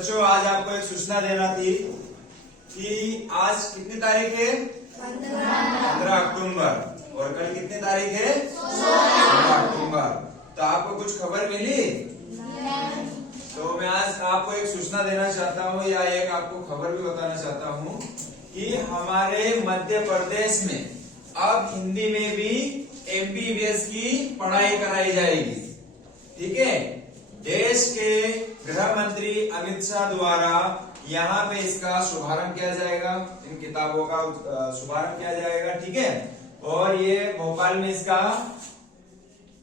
बच्चों आज आपको एक सूचना देना थी कि आज कितनी तारीख है? 15 अक्टूबर। और कल कितनी तारीख है? 16 अक्टूबर। तो आपको कुछ खबर मिली? तो मैं आज आपको एक सूचना देना चाहता हूँ या एक आपको खबर भी बताना चाहता हूँ कि हमारे मध्य प्रदेश में अब हिंदी में भी MBBS की पढ़ाई कराई जाएगी। ठीक है, देश के गृह मंत्री अमित शाह द्वारा यहाँ पे इसका शुभारंभ किया जाएगा, इन किताबों का शुभारंभ किया जाएगा। ठीक है, और ये भोपाल में इसका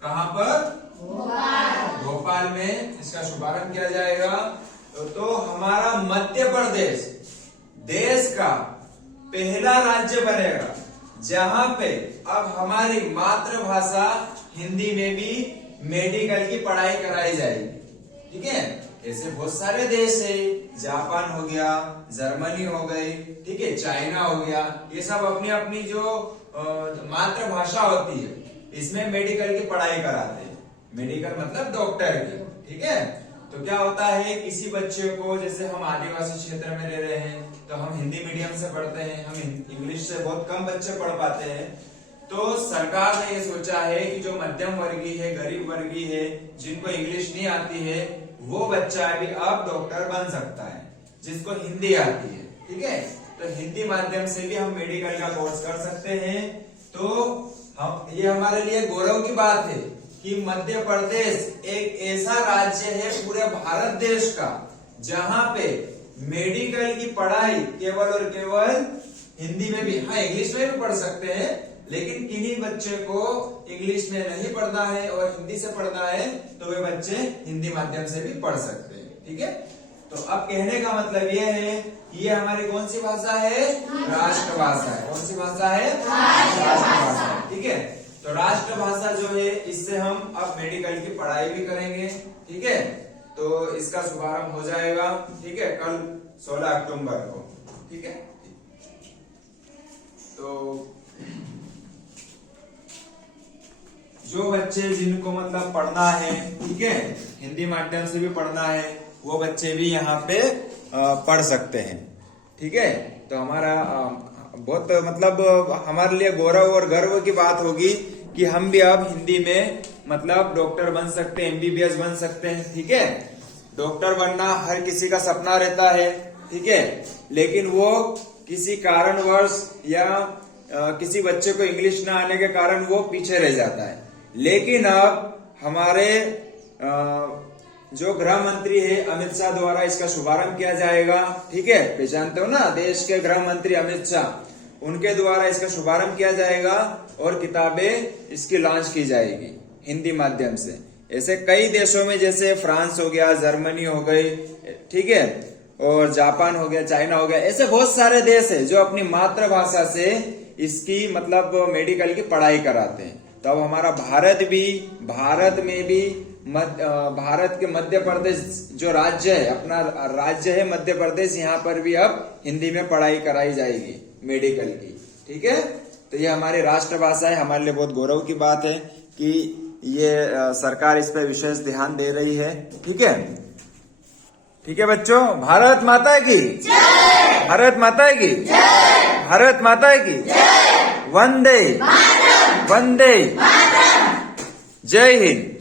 कहाँ पर? भोपाल में इसका शुभारंभ किया जाएगा। तो हमारा मध्य प्रदेश देश का पहला राज्य बनेगा जहां पे अब हमारी मातृभाषा हिंदी में भी मेडिकल की पढ़ाई कराई जाएगी। ठीक है, ऐसे बहुत सारे देश है, जापान हो गया, जर्मनी हो गई, ठीक है, चाइना हो गया, ये सब अपनी अपनी जो मातृभाषा होती है इसमें मेडिकल की पढ़ाई कराते हैं। मेडिकल मतलब डॉक्टर की। ठीक है, तो क्या होता है किसी बच्चे को, जैसे हम आदिवासी क्षेत्र में रह रहे हैं तो हम हिंदी मीडियम से पढ़ते हैं, हम इंग्लिश से बहुत कम बच्चे पढ़ पाते हैं। तो सरकार ने ये सोचा है कि जो मध्यम वर्गीय है, गरीब वर्गीय है, जिनको इंग्लिश नहीं आती है, वो बच्चा भी अब डॉक्टर बन सकता है जिसको हिंदी आती है। ठीक है, तो हिंदी माध्यम से भी हम मेडिकल का कोर्स कर सकते हैं। तो हम ये हमारे लिए गौरव की बात है कि मध्य प्रदेश एक ऐसा राज्य है पूरे भारत देश का जहां पे मेडिकल की पढ़ाई केवल और केवल हिंदी में भी, हाँ इंग्लिश में भी पढ़ सकते हैं, लेकिन किन्हीं बच्चे को इंग्लिश में नहीं पढ़ना है और हिंदी से पढ़ना है तो वे बच्चे हिंदी माध्यम से भी पढ़ सकते हैं। ठीक है, तो अब कहने का मतलब ये है कि ये हमारी कौन सी भाषा है? राष्ट्रभाषा है। कौन सी भाषा है? राष्ट्रभाषा। ठीक है, तो राष्ट्रभाषा जो है इससे हम अब मेडिकल की पढ़ाई भी करेंगे। ठीक है, तो इसका शुभारंभ हो जाएगा। ठीक है, कल 16 अक्टूबर को। ठीक है, तो जो बच्चे जिनको मतलब पढ़ना है, ठीक है, हिंदी माध्यम से भी पढ़ना है, वो बच्चे भी यहाँ पे पढ़ सकते हैं। ठीक है, तो हमारा बहुत मतलब हमारे लिए गौरव और गर्व की बात होगी कि हम भी अब हिंदी में मतलब डॉक्टर बन सकते हैं, MBBS बन सकते हैं। ठीक है, डॉक्टर बनना हर किसी का सपना रहता है। ठीक है, लेकिन वो किसी कारणवश या किसी बच्चे को इंग्लिश ना आने के कारण वो पीछे रह जाता है। लेकिन अब हमारे जो गृह मंत्री है अमित शाह द्वारा इसका शुभारंभ किया जाएगा। ठीक है, पहचानते हो ना, देश के गृह मंत्री अमित शाह, उनके द्वारा इसका शुभारंभ किया जाएगा और किताबें इसकी लॉन्च की जाएगी हिंदी माध्यम से। ऐसे कई देशों में, जैसे फ्रांस हो गया, जर्मनी हो गई, ठीक है, और जापान हो गया, चाइना हो गया, ऐसे बहुत सारे देश है जो अपनी मातृभाषा से इसकी मतलब मेडिकल की पढ़ाई कराते हैं। तो अब हमारा भारत में भी भारत के मध्य प्रदेश जो राज्य है, अपना राज्य है मध्य प्रदेश, यहाँ पर भी अब हिंदी में पढ़ाई कराई जाएगी मेडिकल की। ठीक है, तो ये हमारी राष्ट्रभाषा है। हमारे लिए बहुत गौरव की बात है कि ये सरकार इस पर विशेष ध्यान दे रही है। ठीक है, ठीक है बच्चों, भारत माता की जय, भारत माता की जय, भारत माता की जय, वंदे वंदे, जय हिंद।